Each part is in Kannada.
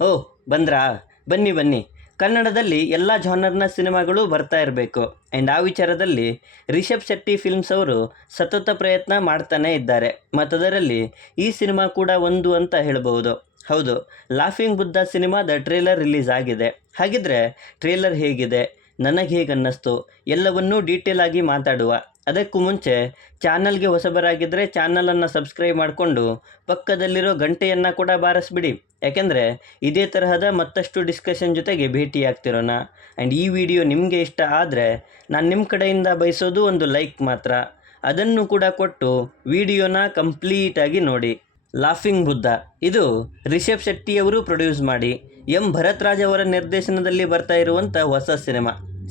ಓಹ್ ಬಂದ್ರಾ? ಬನ್ನಿ ಬನ್ನಿ. ಕನ್ನಡದಲ್ಲಿ ಎಲ್ಲ ಜಾನರ್ನ ಸಿನಿಮಾಗಳು ಬರ್ತಾ ಇರಬೇಕು. ಆ್ಯಂಡ್ ಆ ವಿಚಾರದಲ್ಲಿ ರಿಷಬ್ ಶೆಟ್ಟಿ ಫಿಲ್ಮ್ಸ್ ಅವರು ಸತತ ಪ್ರಯತ್ನ ಮಾಡ್ತಾನೇ ಇದ್ದಾರೆ. ಮತ್ತದರಲ್ಲಿ ಈ ಸಿನಿಮಾ ಕೂಡ ಒಂದು ಅಂತ ಹೇಳ್ಬೋದು. ಹೌದು, ಲಾಫಿಂಗ್ ಬುದ್ಧ ಸಿನಿಮಾದ ಟ್ರೇಲರ್ ರಿಲೀಸ್ ಆಗಿದೆ. ಹಾಗಿದ್ರೆ ಟ್ರೇಲರ್ ಹೇಗಿದೆ, ನನಗೆ ಹೇಗೆ ಅನ್ನಿಸ್ತು ಎಲ್ಲವನ್ನೂ ಡೀಟೇಲ್ ಆಗಿ ಮಾತಾಡುವ. ಅದಕ್ಕೂ ಮುಂಚೆ ಚಾನಲ್ಗೆ ಹೊಸಬರಾಗಿದ್ದರೆ ಚಾನಲನ್ನು ಸಬ್ಸ್ಕ್ರೈಬ್ ಮಾಡಿಕೊಂಡು ಪಕ್ಕದಲ್ಲಿರೋ ಗಂಟೆಯನ್ನು ಕೂಡ ಬಾರಿಸ್ಬಿಡಿ. ಯಾಕೆಂದರೆ ಇದೇ ತರಹದ ಮತ್ತಷ್ಟು ಡಿಸ್ಕಷನ್ ಜೊತೆಗೆ ಭೇಟಿಯಾಗ್ತಿರೋಣ. ಆ್ಯಂಡ್ ಈ ವಿಡಿಯೋ ನಿಮಗೆ ಇಷ್ಟ ಆದರೆ ನಾನು ನಿಮ್ಮ ಕಡೆಯಿಂದ ಬಯಸೋದು ಒಂದು ಲೈಕ್ ಮಾತ್ರ. ಅದನ್ನು ಕೂಡ ಕೊಟ್ಟು ವಿಡಿಯೋನ ಕಂಪ್ಲೀಟಾಗಿ ನೋಡಿ. ಲಾಫಿಂಗ್ ಬುದ್ಧ ಇದು ರಿಷಬ್ ಶೆಟ್ಟಿಯವರು ಪ್ರೊಡ್ಯೂಸ್ ಮಾಡಿ ಭರತ್ ರಾಜ್ ಅವರ ನಿರ್ದೇಶನದಲ್ಲಿ ಬರ್ತಾ ಇರುವಂಥ ಹೊಸ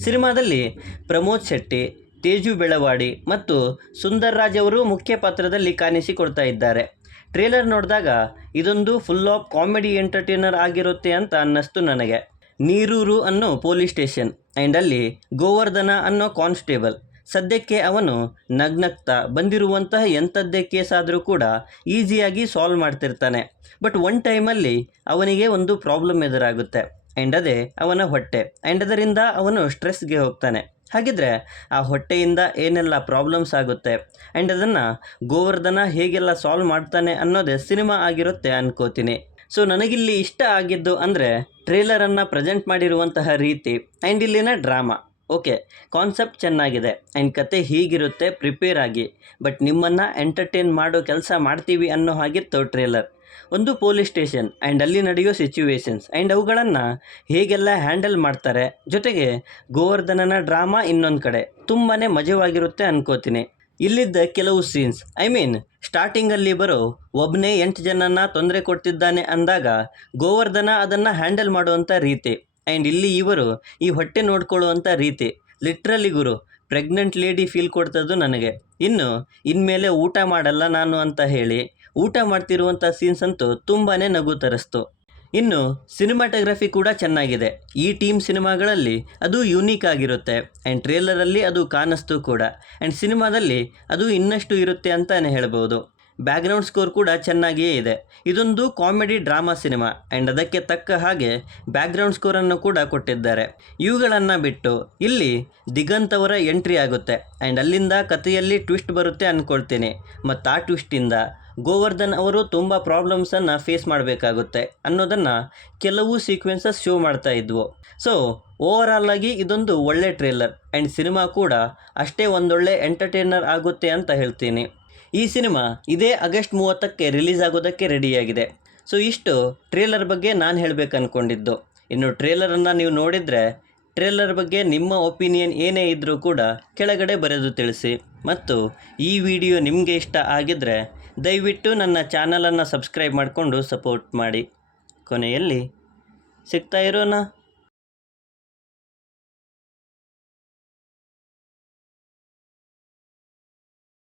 ಸಿನಿಮಾದಲ್ಲಿ ಪ್ರಮೋದ್ ಶೆಟ್ಟಿ, ತೇಜು ಬೆಳವಾಡಿ ಮತ್ತು ಸುಂದರ್ ರಾಜ್ ಅವರು ಮುಖ್ಯ ಪಾತ್ರದಲ್ಲಿ ಕಾಣಿಸಿಕೊಡ್ತಾ ಇದ್ದಾರೆ. ಟ್ರೇಲರ್ ನೋಡಿದಾಗ ಇದೊಂದು ಫುಲ್ ಆಫ್ ಕಾಮಿಡಿ ಎಂಟರ್ಟೈನರ್ ಆಗಿರುತ್ತೆ ಅಂತ ಅನ್ನಿಸ್ತು ನನಗೆ. ನೀರೂರು ಅನ್ನೋ ಪೊಲೀಸ್ ಸ್ಟೇಷನ್ ಆ್ಯಂಡ್ ಅಲ್ಲಿ ಗೋವರ್ಧನ ಅನ್ನೋ ಕಾನ್ಸ್ಟೇಬಲ್. ಸದ್ಯಕ್ಕೆ ಅವನು ನಗ್ನಗ್ತಾ ಬಂದಿರುವಂತಹ ಎಂಥದ್ದೇ ಕೇಸ್ ಆದರೂ ಕೂಡ ಈಸಿಯಾಗಿ ಸಾಲ್ವ್ ಮಾಡ್ತಿರ್ತಾನೆ. ಬಟ್ ಒನ್ ಟೈಮಲ್ಲಿ ಅವನಿಗೆ ಒಂದು ಪ್ರಾಬ್ಲಮ್ ಎದುರಾಗುತ್ತೆ ಆ್ಯಂಡ್ ಅದೇ ಅವನ ಹೊಟ್ಟೆ. ಆ್ಯಂಡ್ ಅದರಿಂದ ಅವನು ಸ್ಟ್ರೆಸ್ಗೆ ಹೋಗ್ತಾನೆ. ಹಾಗಿದ್ರೆ ಆ ಹೊಟ್ಟೆಯಿಂದ ಏನೆಲ್ಲ ಪ್ರಾಬ್ಲಮ್ಸ್ ಆಗುತ್ತೆ ಆ್ಯಂಡ್ ಅದನ್ನು ಗೋವರ್ಧನ ಹೇಗೆಲ್ಲ ಸಾಲ್ವ್ ಮಾಡ್ತಾನೆ ಅನ್ನೋದೇ ಸಿನಿಮಾ ಆಗಿರುತ್ತೆ ಅನ್ಕೋತೀನಿ. ಸೊ ನನಗಿಲ್ಲಿ ಇಷ್ಟ ಆಗಿದ್ದು ಅಂದರೆ ಟ್ರೇಲರನ್ನು ಪ್ರೆಸೆಂಟ್ ಮಾಡಿರುವಂತಹ ರೀತಿ ಆ್ಯಂಡ್ ಇಲ್ಲಿನ ಡ್ರಾಮಾ. ಓಕೆ, ಕಾನ್ಸೆಪ್ಟ್ ಚೆನ್ನಾಗಿದೆ ಆ್ಯಂಡ್ ಕತೆ ಹೀಗಿರುತ್ತೆ, ಪ್ರಿಪೇರ್ ಆಗಿ. ಬಟ್ ನಿಮ್ಮನ್ನು ಎಂಟರ್ಟೈನ್ ಮಾಡೋ ಕೆಲಸ ಮಾಡ್ತೀವಿ ಅನ್ನೋ ಹಾಗಿತ್ತು ಟ್ರೇಲರ್. ಒಂದು ಪೊಲೀಸ್ ಸ್ಟೇಷನ್ ಆ್ಯಂಡ್ ಅಲ್ಲಿ ನಡೆಯೋ ಸಿಚುವೇಶನ್ಸ್ ಆ್ಯಂಡ್ ಅವುಗಳನ್ನು ಹೇಗೆಲ್ಲ ಹ್ಯಾಂಡಲ್ ಮಾಡ್ತಾರೆ, ಜೊತೆಗೆ ಗೋವರ್ಧನನ ಡ್ರಾಮಾ ಇನ್ನೊಂದು ಕಡೆ ತುಂಬಾ ಮಜವಾಗಿರುತ್ತೆ ಅನ್ಕೋತೀನಿ. ಇಲ್ಲಿದ್ದ ಕೆಲವು ಸೀನ್ಸ್ ಸ್ಟಾರ್ಟಿಂಗಲ್ಲಿ ಬರೋ ಒಬ್ಬನೇ 8 ಜನನ ತೊಂದರೆ ಕೊಡ್ತಿದ್ದಾನೆ ಅಂದಾಗ ಗೋವರ್ಧನ ಅದನ್ನು ಹ್ಯಾಂಡಲ್ ಮಾಡುವಂಥ ರೀತಿ ಆ್ಯಂಡ್ ಇಲ್ಲಿ ಇವರು ಈ ಹೊಟ್ಟೆ ನೋಡ್ಕೊಳ್ಳುವಂಥ ರೀತಿ ಲಿಟ್ರಲಿ ಗುರು ಪ್ರೆಗ್ನೆಂಟ್ ಲೇಡಿ ಫೀಲ್ ಕೊಡ್ತದ್ದು ನನಗೆ. ಇನ್ಮೇಲೆ ಊಟ ಮಾಡಲ್ಲ ನಾನು ಅಂತ ಹೇಳಿ ಊಟ ಮಾಡ್ತಿರುವಂಥ ಸೀನ್ಸ್ ಅಂತೂ ತುಂಬಾ ನಗು ತರಿಸ್ತು. ಇನ್ನು ಸಿನಿಮಾಟೋಗ್ರಫಿ ಕೂಡ ಚೆನ್ನಾಗಿದೆ. ಈ ಟೀಮ್ ಸಿನಿಮಾಗಳಲ್ಲಿ ಅದು ಯೂನಿಕ್ ಆಗಿರುತ್ತೆ ಆ್ಯಂಡ್ ಟ್ರೇಲರಲ್ಲಿ ಅದು ಕಾಣಿಸ್ತು ಕೂಡ. ಆ್ಯಂಡ್ ಸಿನಿಮಾದಲ್ಲಿ ಅದು ಇನ್ನಷ್ಟು ಇರುತ್ತೆ ಅಂತಲೇ ಹೇಳ್ಬೋದು. ಬ್ಯಾಕ್ಗ್ರೌಂಡ್ ಸ್ಕೋರ್ ಕೂಡ ಚೆನ್ನಾಗಿಯೇ ಇದೆ. ಇದೊಂದು ಕಾಮಿಡಿ ಡ್ರಾಮಾ ಸಿನಿಮಾ ಆ್ಯಂಡ್ ಅದಕ್ಕೆ ತಕ್ಕ ಹಾಗೆ ಬ್ಯಾಕ್ಗ್ರೌಂಡ್ ಸ್ಕೋರನ್ನು ಕೂಡ ಕೊಟ್ಟಿದ್ದಾರೆ. ಇವುಗಳನ್ನು ಬಿಟ್ಟು ಇಲ್ಲಿ ದಿಗಂತ್ ಅವರ ಎಂಟ್ರಿ ಆಗುತ್ತೆ ಆ್ಯಂಡ್ ಅಲ್ಲಿಂದ ಕಥೆಯಲ್ಲಿ ಟ್ವಿಸ್ಟ್ ಬರುತ್ತೆ ಅಂದ್ಕೊಳ್ತೀನಿ. ಮತ್ತು ಆ ಟ್ವಿಸ್ಟಿಂದ ಗೋವರ್ಧನ್ ಅವರು ತುಂಬ ಪ್ರಾಬ್ಲಮ್ಸನ್ನು ಫೇಸ್ ಮಾಡಬೇಕಾಗುತ್ತೆ ಅನ್ನೋದನ್ನು ಕೆಲವು ಸೀಕ್ವೆನ್ಸಸ್ ಶೋ ಮಾಡ್ತಾ ಇದ್ವು. ಸೊ ಓವರಾಲ್ ಆಗಿ ಇದೊಂದು ಒಳ್ಳೆ ಟ್ರೇಲರ್ ಆ್ಯಂಡ್ ಸಿನಿಮಾ ಕೂಡ ಅಷ್ಟೇ ಒಂದೊಳ್ಳೆ ಎಂಟರ್ಟೈನರ್ ಆಗುತ್ತೆ ಅಂತ ಹೇಳ್ತೀನಿ. ಈ ಸಿನಿಮಾ ಇದೇ ಆಗಸ್ಟ್ 30ಕ್ಕೆ ರಿಲೀಸ್ ಆಗೋದಕ್ಕೆ ರೆಡಿಯಾಗಿದೆ. ಸೊ ಇಷ್ಟು ಟ್ರೇಲರ್ ಬಗ್ಗೆ ನಾನು ಹೇಳಬೇಕು ಅಂದ್ಕೊಂಡಿದ್ದು. ಇನ್ನು ಟ್ರೇಲರನ್ನು ನೀವು ನೋಡಿದರೆ ಟ್ರೇಲರ್ ಬಗ್ಗೆ ನಿಮ್ಮ ಒಪಿನಿಯನ್ ಏನೇ ಇದ್ದರೂ ಕೂಡ ಕೆಳಗಡೆ ಬರೆದು ತಿಳಿಸಿ. ಮತ್ತು ಈ ವಿಡಿಯೋ ನಿಮಗೆ ಇಷ್ಟ ಆಗಿದ್ದರೆ ದಯವಿಟ್ಟು ನನ್ನ ಚಾನಲನ್ನು ಸಬ್ಸ್ಕ್ರೈಬ್ ಮಾಡಿಕೊಂಡು ಸಪೋರ್ಟ್ ಮಾಡಿ. ಕೊನೆಯಲ್ಲಿ ಸಿಗ್ತಾ ಇರೋಣ.